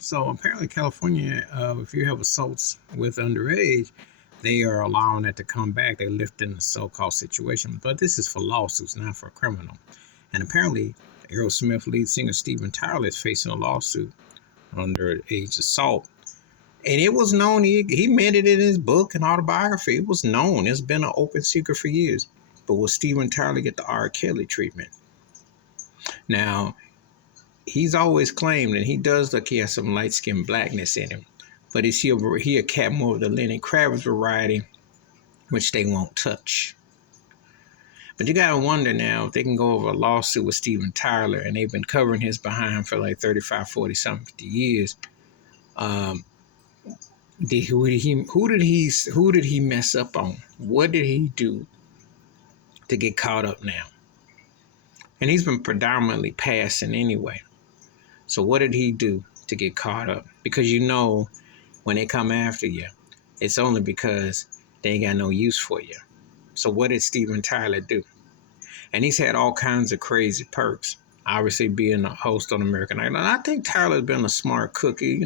So apparently, California, if you have assaults with underage, they are allowing that to come back. They're lifting the so-called situation, but this is for lawsuits, not for criminal. And apparently, Aerosmith lead singer Steven Tyler is facing a lawsuit underage assault. And it was known, he meant it in his book and autobiography. It was known. It's been an open secret for years. But will Steven Tyler get the R. Kelly treatment? Now, he's always claimed, and he does look, he has some light skinned blackness in him. But he a cat more of the Lenny Kravitz variety, which they won't touch. But you gotta wonder now if they can go over a lawsuit with Steven Tyler, and they've been covering his behind for like 35, 40, something 50 years. Um, who did he mess up on? What did he do to get caught up now? And he's been predominantly passing anyway. So what did he do to get caught up? Because when they come after you, it's only because they ain't got no use for you. So what did Steven Tyler do? And he's had all kinds of crazy perks. Obviously being a host on American Idol. And I think Tyler's been a smart cookie,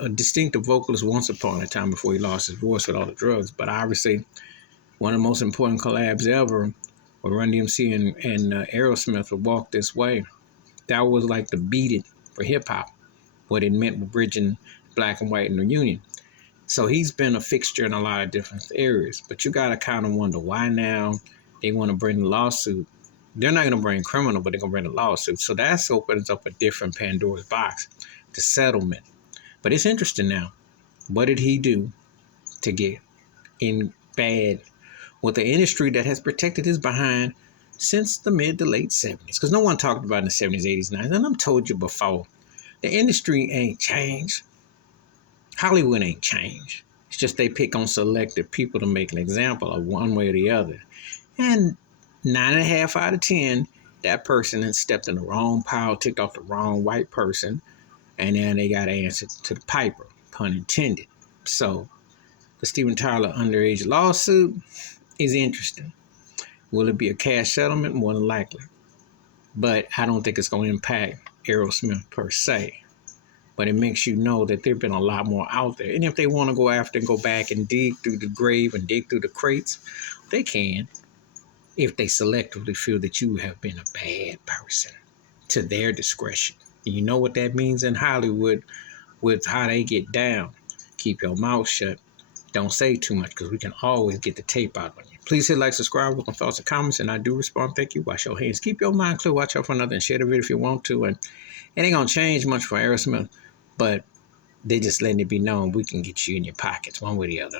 a distinctive vocalist once upon a time before he lost his voice with all the drugs. But obviously one of the most important collabs ever with Run DMC and Aerosmith would Walk This Way. That was like the beat it for hip hop, what it meant with bridging black and white in the union. So he's been a fixture in a lot of different areas. But you got to kind of wonder why now they want to bring the lawsuit. They're not going to bring criminal, but they're going to bring the lawsuit. So that opens up a different Pandora's box to settlement. But it's interesting now. What did he do to get in bad with the industry that has protected his behind since the mid to late 70s? Because no one talked about it in the 70s, 80s, 90s. And I've told you before, the industry ain't changed. Hollywood ain't changed. It's just they pick on selective people to make an example of one way or the other. And 9.5 out of 10, that person has stepped in the wrong pile, ticked off the wrong white person, and then they got to answer to the piper, pun intended. So the Steven Tyler underage lawsuit is interesting. Will it be a cash settlement? More than likely. But I don't think it's going to impact Aerosmith per se. But it makes you know that there have been a lot more out there. And if they want to go after and go back and dig through the grave and dig through the crates, they can, if they selectively feel that you have been a bad person to their discretion. And you know what that means in Hollywood with how they get down. Keep your mouth shut. Don't say too much because we can always get the tape out on you. Please hit like, subscribe, with some thoughts and comments, and I do respond. Thank you. Wash your hands. Keep your mind clear. Watch out for another and share the video if you want to. And it ain't going to change much for Aerosmith, but they just letting it be known we can get you in your pockets one way or the other.